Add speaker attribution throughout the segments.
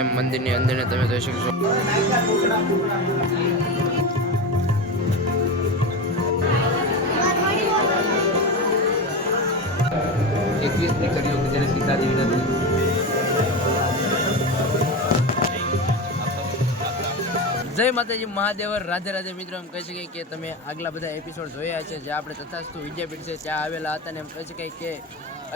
Speaker 1: પ્રેમ મંદિરની અંદરને તમે જોઈ શકશો.
Speaker 2: એકવીસ દીકરીઓ કે જેને નથી
Speaker 1: જય માતાજી મહાદેવ. રાધે રાધે મિત્રો એમ કહી શકાય કે તમે આગલા બધા એપિસોડ જોયા છે જે આપણે તથાસ્તુ વિદ્યાપીઠ છે ત્યાં આવેલા હતા ને એમ કહી શકાય કે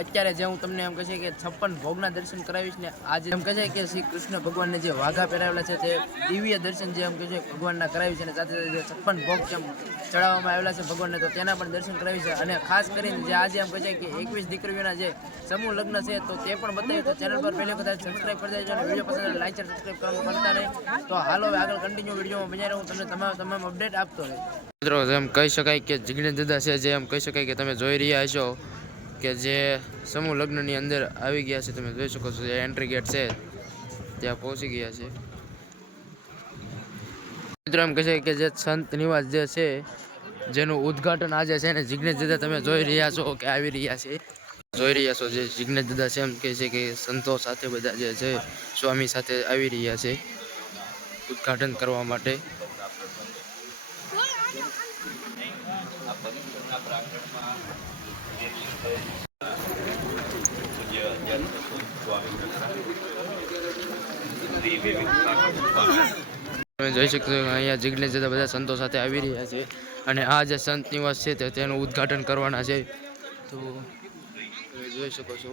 Speaker 1: અત્યારે જે હું તમને એમ કહે કે છપ્પન ભોગના દર્શન કરાવીશ ને આજે એમ કહે કે શ્રી કૃષ્ણ ભગવાનને જે વાઘા પહેરાવેલા છે તે દિવ્ય દર્શન જે એમ કહે છે ભગવાનના કરાવી છે અને સાથે સાથે છપ્પન ભોગ જેમ ચડાવવામાં આવેલા છે ભગવાનને, તો તેના પણ દર્શન કરાવી છે અને ખાસ કરીને જે આજે એમ કહે છે કે એકવીસ દીકરીઓના જે સમૂહ લગ્ન છે, તો તે પણ બતાવ્યું તો ચેનલ પર પહેલી વખત સબસ્ક્રાઈબ કરી દેજો અને વીડિયો પસંદ લાઈક સબસ્ક્રાઈબ કરવાનું કરતા નહીં. તો હાલો હવે આગળ કન્ટિન્યુ વિડીયોમાં બન્યા હું તમને તમામ તમામ અપડેટ આપતો રહીશ. મિત્રો એમ કહી શકાય કે જિગ્નેશ દાદા છે જે એમ કહી શકાય કે તમે જોઈ રહ્યા છો કે જે સમૂહ લગ્નની અંદર આવી ગયા છે, તમે જોઈ શકો છો, જે એન્ટ્રી ગેટ છે, ત્યાં પહોંચી ગયા છે. મિત્રો એમ કહે છે કે જે સંત નિવાસ જે છે, જેનું ઉદ્ઘાટન આજે છે ને જિગ્નેશ દાદા તમે જોઈ રહ્યા છો કે આવી રહ્યા છે. જોઈ રહ્યા છો જે જિગ્નેશ દાદા છે એમ કહે છે કે સંતો સાથે બધા જે છે, સ્વામી સાથે આવી રહ્યા છે, ઉદ્ઘાટન કરવા માટે. તમે જોઈ શકશો અહીંયા જિગ્નેશ જતા બધા સંતો સાથે આવી રહ્યા છે અને આ જે સંત નિવાસ છે તે તેનું ઉદ્ઘાટન કરવાના છે. તો તમે જોઈ શકો છો.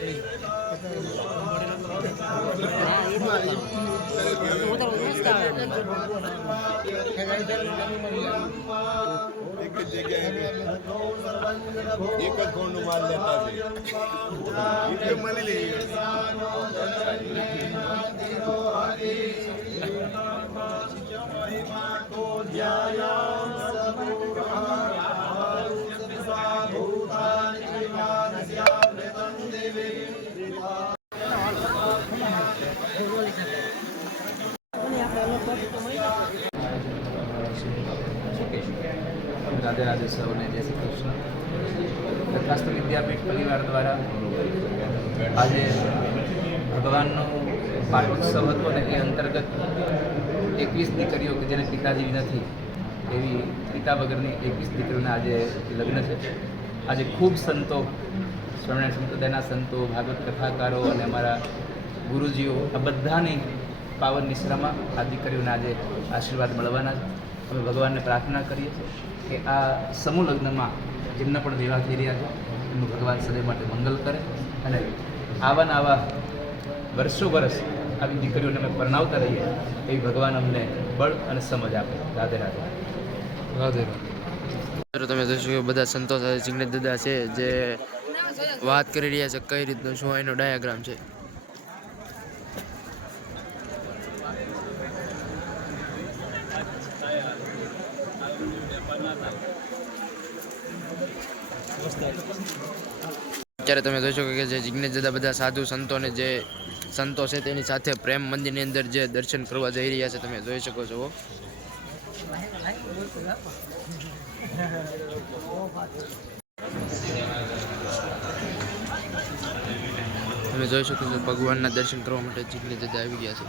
Speaker 3: એક જ જગ્યાએ એક જ કોણનું માલ લેતા છે મળી લઈએ
Speaker 2: રાધે રાધે સૌને જય શ્રી કૃષ્ણ. તથાસ્તુ વિદ્યાપીઠ પરિવાર દ્વારા આજે ભગવાનનો પાટોત્સવ હતો અને એ અંતર્ગત એકવીસ દીકરીઓ કે જેને પિતા જેવી નથી, એવી પિતા વગરની એકવીસ દીકરીઓના આજે લગ્ન છે. આજે ખૂબ સંતો, સ્વામિનારાયણ સંપ્રદાયના સંતો, ભાગવત કથાકારો અને અમારા ગુરુજીઓ આ બધાની પાવન નિશ્રામાં આ દીકરીઓને આજે આશીર્વાદ મળવાના છે. અમે ભગવાનને પ્રાર્થના કરીએ છીએ કે આ સમૂહ લગ્નમાં જેમના પણ વિવાહ થઈ રહ્યા છે, એમનું ભગવાન સદૈવ માટે મંગલ કરે અને આવા ને આવા વર્ષો વર્ષ આવી દીકરીઓને અમે પરણાવતા રહીએ, એવી ભગવાન અમને બળ અને સમજ આપે. રાધે રાધે.
Speaker 1: રાધે મિત્રો, તમે જોશો કે બધા સંતો સાથે જિગ્નેશ દાદા છે, જે વાત કરી રહ્યા છે કઈ રીતનું, શું એનો ડાયાગ્રામ છે. અત્યારે તમે જોઈ શકો કે જે જિગ્નેશ દાદા બધા સાધુ સંતોને જે સંતો છે તેની સાથે પ્રેમ મંદિરની અંદર જે દર્શન કરવા જઈ રહ્યા છે, તમે જોઈ શકો છો. તમે જોઈ શકો છો ભગવાનના દર્શન કરવા માટે જિગ્નેશ દાદા આવી ગયા છે.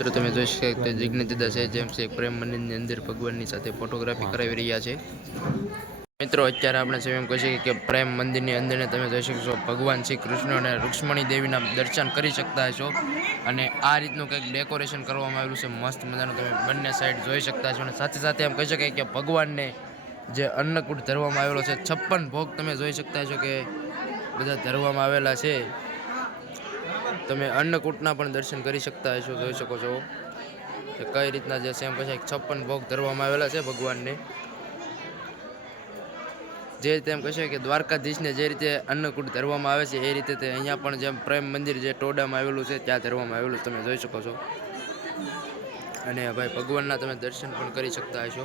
Speaker 1: મિત્રો, તમે જોઈ શકો કે જિજ્ઞાતિદા છે, જેમ છે પ્રેમ મંદિરની અંદર ભગવાનની સાથે ફોટોગ્રાફી કરાવી રહ્યા છે. મિત્રો, અત્યારે આપણે સૌ એમ કહી શકીએ કે પ્રેમ મંદિરની અંદરને તમે જોઈ શકશો ભગવાન શ્રી કૃષ્ણ અને રૂક્ષ્મણી દેવીના દર્શન કરી શકતા હશો. અને આ રીતનું કંઈક ડેકોરેશન કરવામાં આવેલું છે, મસ્ત મજાનું તમે બંને સાઈડ જોઈ શકતા છો અને સાથે સાથે એમ કહી શકાય કે ભગવાનને જે અન્નકૂટ ધરવામાં આવેલો છે, છપ્પન ભોગ તમે જોઈ શકતા છો કે બધા ધરવામાં આવેલા છે. તમે અન્નકૂટના પણ દર્શન કરી શકતા હશો, જોઈ શકો છો. કઈ રીતના જે છે એમ કે છપ્પન ભોગ ધરવામાં આવેલા છે ભગવાનને. જે રીતે એમ કહેશે કે દ્વારકાધીશને જે રીતે અન્નકૂટ ધરવામાં આવે છે, એ રીતે તે અહીંયા પણ જેમ પ્રેમ મંદિર જે ટોડામાં આવેલું છે, ત્યાં ધરવામાં આવેલું તમે જોઈ શકો છો. અને ભાઈ ભગવાનના તમે દર્શન પણ કરી શકતા હશો.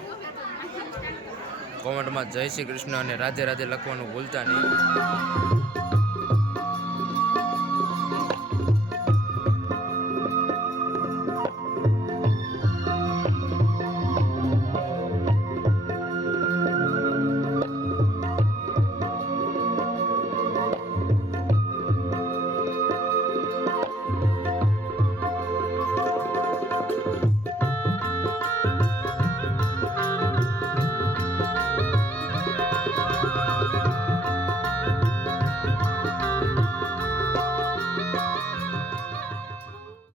Speaker 1: કોમેન્ટમાં જય શ્રી કૃષ્ણ અને રાધે રાધે લખવાનું ભૂલતા નહીં.